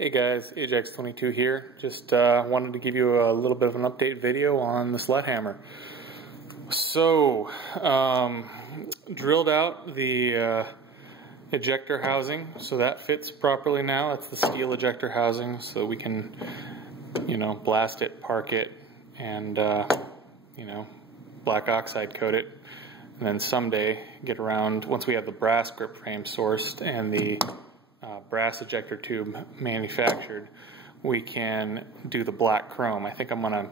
Hey guys, Ajax22 here. Just wanted to give you a little bit of an update video on the SlutHammer. So, drilled out the ejector housing, so that fits properly now. That's the steel ejector housing, so we can, blast it, park it, and, black oxide coat it. And then someday get around, once we have the brass grip frame sourced and the brass ejector tube manufactured, we can do the black chrome. I think I'm going to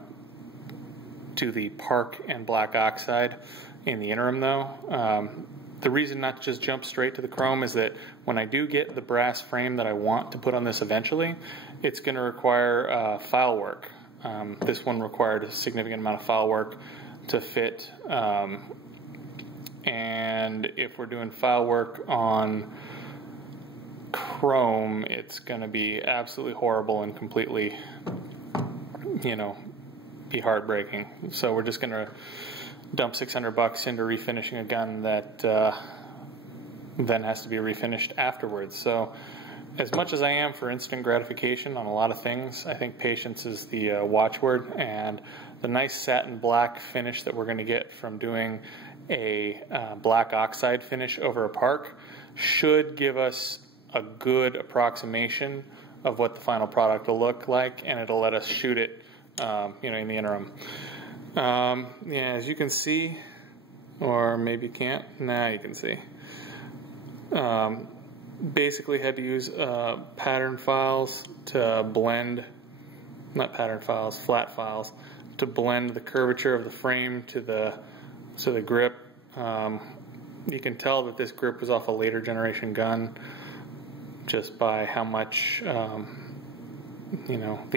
do the park and black oxide in the interim though. The reason not to just jump straight to the chrome is that when I do get the brass frame that I want to put on this eventually, it's going to require file work. This one required a significant amount of file work to fit, and if we're doing file work on chrome, it's going to be absolutely horrible and completely, be heartbreaking. So we're just going to dump $600 into refinishing a gun that then has to be refinished afterwards. So as much as I am for instant gratification on a lot of things, I think patience is the watchword, and the nice satin black finish that we're going to get from doing a black oxide finish over a park should give us a good approximation of what the final product will look like, and it'll let us shoot it in the interim. As you can see, or maybe you can't, now you can see. Basically had to use pattern files to blend, not pattern files, flat files, to blend the curvature of the frame to the grip. You can tell that this grip was off a later generation gun just by how much the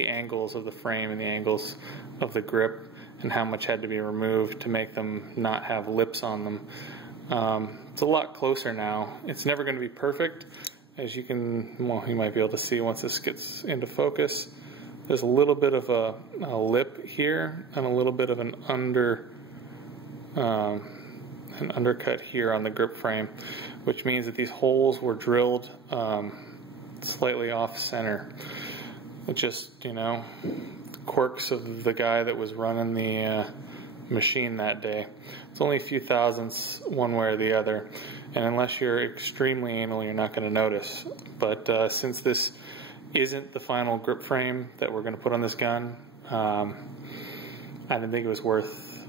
angles of the frame and the angles of the grip, and how much had to be removed to make them not have lips on them. It's a lot closer now. It's never going to be perfect, as you might be able to see once this gets into focus. There's a little bit of a lip here and a little bit of an undercut here on the grip frame, which means that these holes were drilled slightly off center. It just, quirks of the guy that was running the machine that day. It's only a few thousandths one way or the other, and unless you're extremely anal, you're not going to notice. But since this isn't the final grip frame that we're going to put on this gun, I didn't think it was worth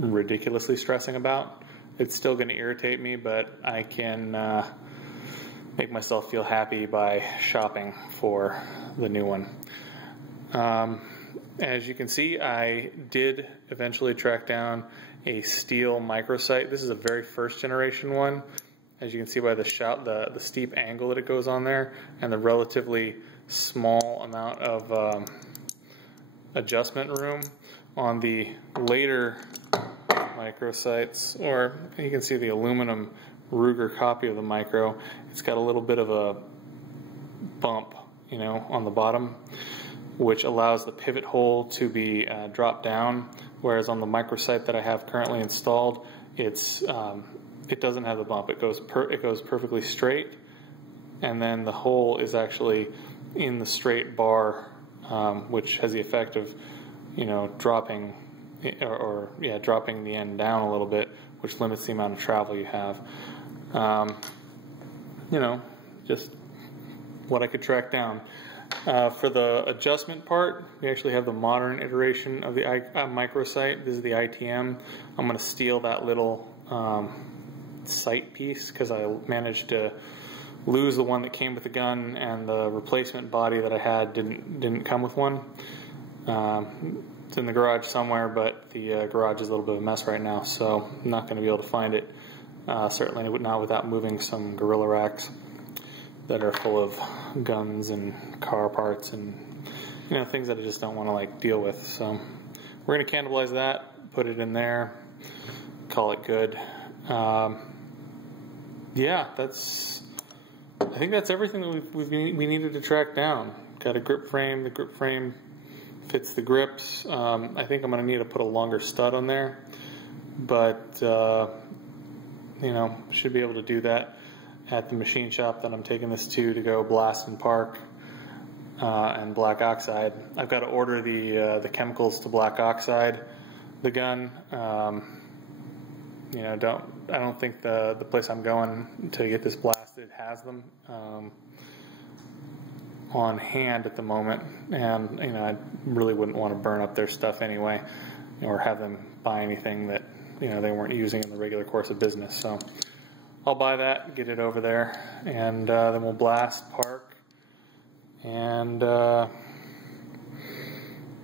ridiculously stressing about. It's still going to irritate me, but I can make myself feel happy by shopping for the new one. As you can see, I did eventually track down a steel microsight. This is a very first generation one. As you can see by the steep angle that it goes on there, and the relatively small amount of adjustment room on the later microsights, or you can see the aluminum Ruger copy of the micro. It's got a little bit of a bump, on the bottom, which allows the pivot hole to be dropped down, whereas on the microsight that I have currently installed, it doesn't have the bump. It goes perfectly straight, and then the hole is actually in the straight bar, which has the effect of dropping dropping the end down a little bit, which limits the amount of travel you have. Just what I could track down. For the adjustment part, we actually have the modern iteration of the microsight. This is the ITM. I'm going to steal that little sight piece because I managed to lose the one that came with the gun, and the replacement body that I had didn't come with one. It's in the garage somewhere, but the garage is a little bit of a mess right now, so I'm not going to be able to find it. Certainly not without moving some gorilla racks that are full of guns and car parts and things that I just don't want to deal with. So we're going to cannibalize that, put it in there, call it good. I think that's everything that we needed to track down. Got a grip frame. The grip frame fits the grips. I think I'm going to need to put a longer stud on there, but should be able to do that at the machine shop that I'm taking this to go blast and park. and black oxide. I've got to order the chemicals to black oxide the gun. You know, I don't think the place I'm going to get this blasted has them on hand at the moment, and you know, I really wouldn't want to burn up their stuff anyway, or have them buy anything that, you know, they weren't using in the regular course of business. So I'll buy that, get it over there, and then we'll blast, park, and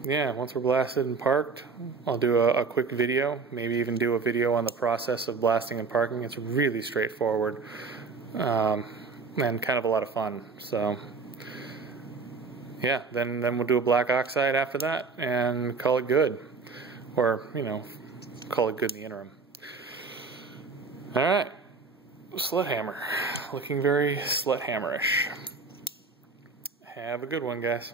yeah, once we're blasted and parked, I'll do a quick video, maybe even do a video on the process of blasting and parking. It's really straightforward and kind of a lot of fun. So yeah, then we'll do a black oxide after that and call it good, or you know, call it good in the interim. All right, SlutHammer, looking very SlutHammerish. Have a good one, guys.